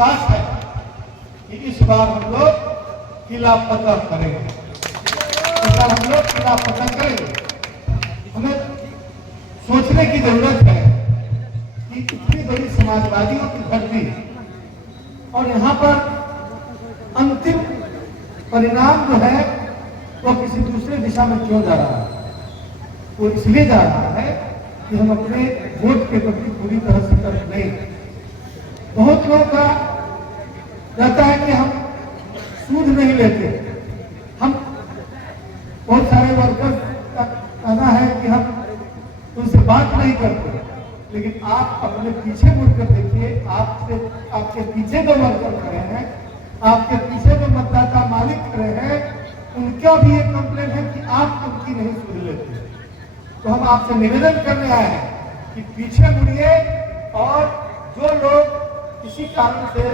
विश्वास है कि इस बार हम लोग किला फतह करेंगे। इस बार हम लोग किला फतह करेंगे। हमें सोचने की जरूरत है कि इतनी बड़ी समाजवादियों की धरती और यहाँ पर अंतिम परिणाम जो है वो किसी दूसरे दिशा में क्यों जा रहा है? वो इसलिए जा रहा है कि हम अपने वोट के प्रति पूरी तरह से तर्क नहीं। बहुत लोगों का रहता है कि हम सूद नहीं लेते। हम बहुत सारे वर्कर्स का कहना है कि हम उनसे बात नहीं करते, लेकिन आप अपने पीछे मुड़कर देखिए, आपके पीछे जो वर्कर खड़े हैं, आपके पीछे जो मतदाता मालिक खड़े हैं, उनका भी एक कंप्लेंट है कि आप उनकी नहीं सुन लेते। तो हम आपसे निवेदन करने आए हैं कि पीछे मुड़िए और जो लोग किसी कारण से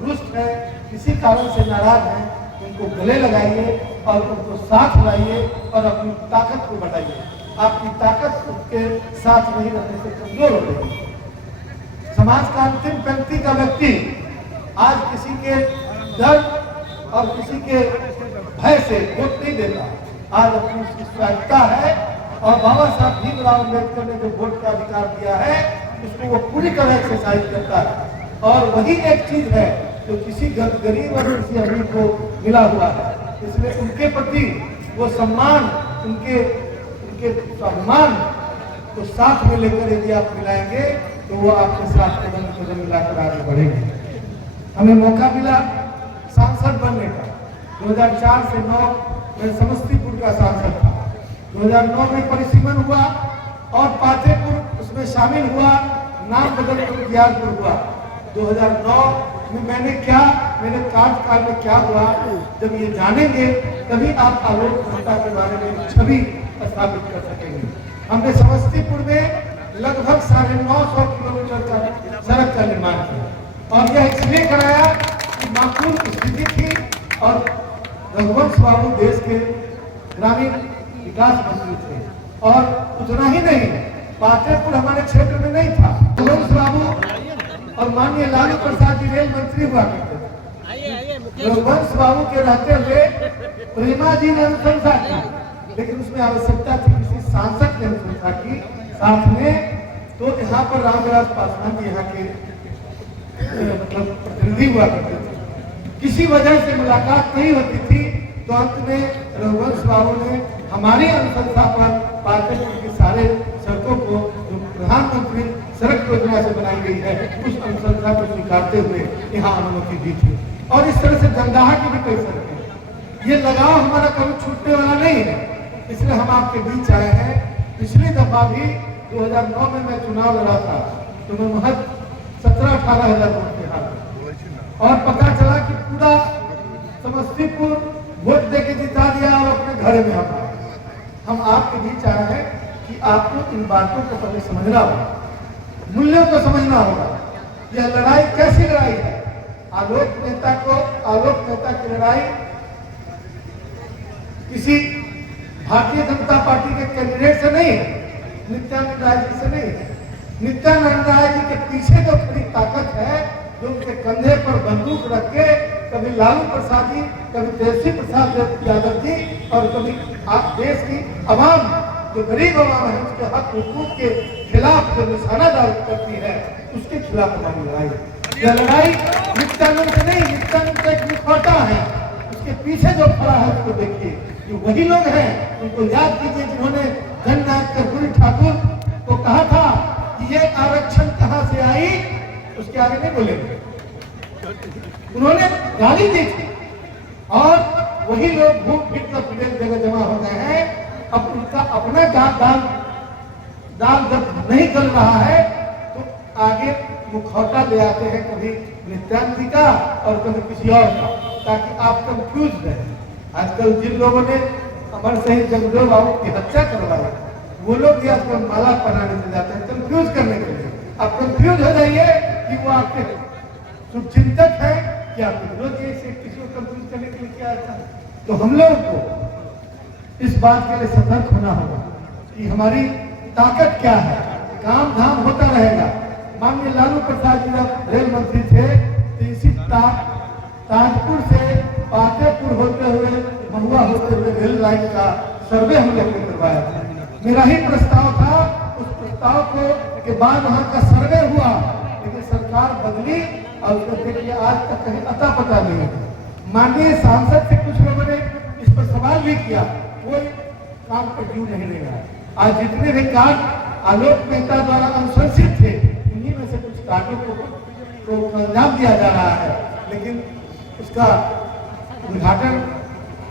रुष्ट है, किसी कारण से नाराज हैं, उनको गले लगाइए और उनको साथ लाइए और अपनी ताकत को बढ़ाइए। आपकी ताकत उसके साथ नहीं रहने से कमजोर हो जाएगी। समाज का अंतिम पंक्ति का व्यक्ति आज किसी के डर और किसी के भय से वोट नहीं देता। आज अपनी उसकी स्वायत्ता है और बाबा साहब भीमराव अम्बेडकर ने जो वोट का अधिकार दिया है उसको वो पूरी तरह एक्सरसाइज करता है। और वही एक चीज है जो किसी गरीब और किसी अमीर को मिला हुआ है। इसलिए उनके प्रति वो सम्मान, उनके सम्मान को साथ में लेकर यदि आप मिलाएंगे तो वो आपके साथ कदम कदम मिलाकर आगे बढ़ेंगे। हमें मौका मिला सांसद बनने का। 2004 से 9 में समस्तीपुर का सांसद था। 2009 में परिसीमन हुआ और पातेपुर उसमें शामिल हुआ, नाम बदल कर उजियारपुर हुआ। 2009 में मेरे कार्यकाल में क्या हुआ, जब ये जानेंगे तभी आप आलोक जनता के बारे में छवि स्थापित कर सकेंगे। हमने समस्तीपुर में लगभग 950 किलोमीटर का सड़क का निर्माण किया और यह इसलिए कराया कि माकूल स्थिति थी और रघुवंश बाबू देश के ग्रामीण विकास मंत्री थे। और उतना ही नहीं, पातेपुर हमारे क्षेत्र में नहीं था। रघुवंश बाबू और माननीय लालू प्रसाद जी रेल मंत्री हुआ करते थे। रघुवंश बाबू के रहते हुए प्रेमा जी ने अनुशंसा की, लेकिन उसमें आवश्यकता थी किसी सांसद ने अनुशंसा की साथ में। तो यहाँ पर रामविलास पासवान जी यहाँ के मतलब प्रतिनिधि हुआ करते थे। किसी वजह से मुलाकात नहीं होती थी, तो अंत में रघुवंश बाबू ने हमारी अनुशंसा पर पातेपुर की सारे सड़कों को जो प्रधानमंत्री सड़क योजना से बनाई गई है उस अनुशंसा को स्वीकारते हुए यहाँ अनुमति दी थी। और इस तरह से जंदाहा की भी कई सड़कें। ये लगाव हमारा कभी छूटने वाला नहीं है, इसलिए हम आपके बीच आए हैं। पिछली दफा भी 2009 में मैं चुनाव लड़ा था तो मैं महज 17-18 हजार वोट के हार और पता चला कि पूरा समस्तीपुर वोट देके जिता दिया और अपने घर में हम आपके बीच आए हैं कि आपको इन बातों को पहले समझना होगा, मूल्यों को समझना होगा। यह लड़ाई कैसी लड़ाई है? आलोक नेता की लड़ाई किसी भारतीय जनता पार्टी के कैंडिडेट से नहीं है, नित्यानंद राय जी से नहीं है। नित्यानंद राय जी के पीछे जो खड़ी ताकत है, जो उनके कंधे पर बंदूक रख के कभी लालू प्रसाद जी, कभी तेजस्वी प्रसाद यादव जी और कभी आप देश की आवाम, जो गरीब आवाम है, उसके हक हुकूक के खिलाफ जो निशाना डाल करती है, उसके खिलाफ हमारी लड़ाई। यह लड़ाई नित्यानंद से नहीं, नित्यानंद का एक मुखौटा है, उसके पीछे जो खड़ा है उसको देखिए। ये वही लोग हैं, उनको याद कीजिए जिन्होंने जननायक कर्पूरी ठाकुर को कहा था कि ये आरक्षण कहां से आई, उसके आगे नहीं बोलेंगे। उन्होंने गाली दी थी और वही लोग घूम फिर कर जगह जमा हो गए हैं। अब उनका अपना दाल जब नहीं चल रहा है तो आगे मुखौटा ले आते हैं, कभी नित्यानंद जी का और कभी किसी और का, ताकि आप कंफ्यूज रहे। आजकल जिन लोगों ने अमर सिंह जगदेव बाबू की हत्या करवाई, वो लोग भी आजकल माला पहनाने से जाते हैं कंफ्यूज करने के लिए। आप कंफ्यूज हो जाइए कि वो आपके शुभचिंतक है कि आपके विरोधी से किसी को कंफ्यूज करने के लिए क्या आता है। तो हम लोगों को इस बात के लिए सतर्क होना होगा कि हमारी ताकत क्या है। काम धाम होता रहेगा। माननीय लालू प्रसाद जी जब रेल मंत्री थे इसी ताजपुर से पातेपुर होते हुए महुआ होते हुए रेल लाइन का सर्वे हम लोग ने करवाया था। मेरा ही प्रस्ताव था, उस प्रस्ताव को के बाद वहाँ का सर्वे हुआ, लेकिन सरकार बदली और उसको देखिए आज तक कहीं अता पता नहीं है। माननीय सांसद से कुछ लोगों ने इस पर सवाल भी किया, कोई काम पर क्यों नहीं ले रहा है। आज जितने भी कार्य आलोक मेहता द्वारा अनुशंसित थे, उन्हीं में से कुछ कार्यों को अंजाम दिया जा रहा है, लेकिन उसका उद्घाटन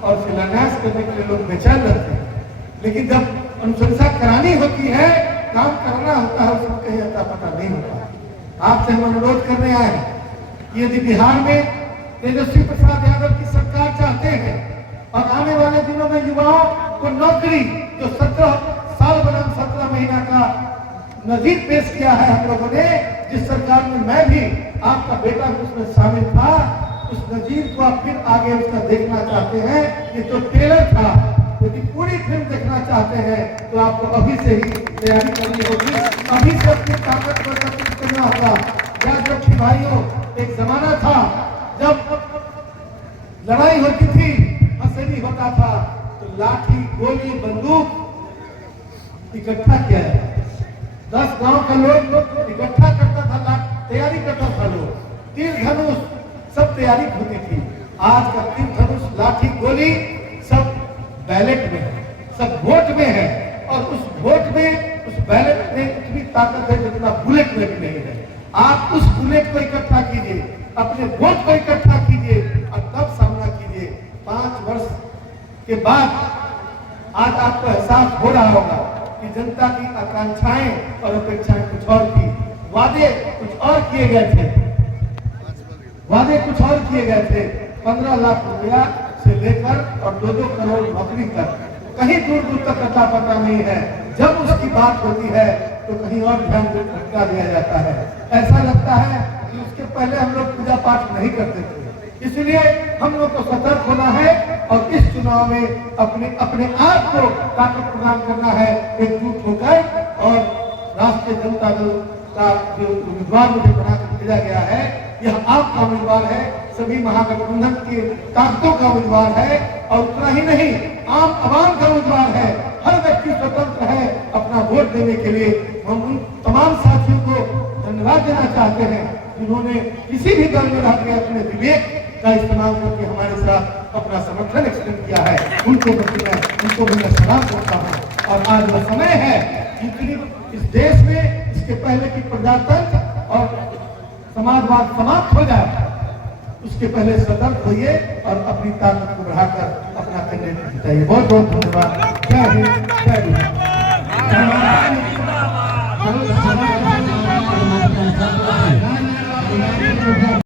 और शिलान्यास करने के लिए लोग बेचैन रहते हैं। लेकिन जब अनुशंसा करानी होती है, काम करना होता है, उसमें कहीं अता पता नहीं होता। आपसे हम अनुरोध करने आए हैं कि यदि बिहार में तेजस्वी प्रसाद यादव की सरकार चाहते हैं और आने वाले दिनों में युवाओं को नौकरी, जो 17 साल बनाम 17 महीना का नजीर पेश किया है हम लोगों ने, जिस सरकार में मैं भी, आपका बेटा भी उसमें शामिल था, उस नजीर को आप फिर आगे उसका देखना चाहते हैं। ये तो ट्रेलर था, यदि पूरी फिल्म देखना चाहते हैं तो आपको अभी से ही तैयारी करनी होगी, अभी से अपनी ताकत को एकत्रित करना होगा। याद रखिए भाइयों, एक जमाना था जब लड़ाई होती थी, हंसनी होता था, तो लाठी, गोली, बंदूक इकट्ठा किया जाता, 10 गांव का लोग इकट्ठा करता था, तैयारी करता था लोग, तीर धनुष सब तैयारी होती थी। आज का तीर धनुष, लाठी, गोली सब बैलेट में है, सब वोट में है, और उस वोट में, उस बैलेट में इतनी ताकत है जितना बुलेट में भी नहीं है। आप उस बुलेट को इकट्ठा कीजिए, अपने वोट को इकट्ठा कीजिए और तब सामना कीजिए। 5 वर्ष के बाद आज आपको एहसास हो रहा होगा कि जनता की आकांक्षाएं और अपेक्षाएं कुछ और थी, वादे कुछ और किए गए थे, वादे कुछ और किए गए थे। 15 लाख रुपया से लेकर और 2-2 करोड़ नौकरी तक कहीं दूर दूर तक अता पता नहीं है। जब उसकी बात होती है तो कहीं और ध्यान भटका दिया जाता है। ऐसा लगता है कि उसके पहले हम लोग पूजा पाठ नहीं करते थे। इसलिए हम लोग को सतर्क होना है और इस चुनाव में अपने आप को ताकत प्रदान करना है, एकजुट होकर। और राष्ट्रीय जनता दल का जो उम्मीदवार मुझे बनाकर भेजा गया है, यह आपका उम्मीदवार है, सभी महागठबंधन की ताकतों का उम्मीदवार है, और उतना ही नहीं, आम आवाम का उम्मीदवार है। हर व्यक्ति स्वतंत्र है अपना वोट देने के लिए। हम उन तमाम साथियों को धन्यवाद देना चाहते हैं जिन्होंने किसी भी दल में रहकर अपने विवेक का इस्तेमाल करके हमारे साथ अपना समर्थन एक्सटेंड किया है। उनको भी मैं सलाम करता हूँ। और आज वह समय है कि इस देश में इसके पहले की प्रजातंत्र और समाजवाद समाप्त हो जाए, उसके पहले सतर्क होइए और अपनी ताकत को बढ़ाकर अपना कैंडिडेट जिताइए। बहुत बहुत धन्यवाद। जय हिंद, जय हिंद।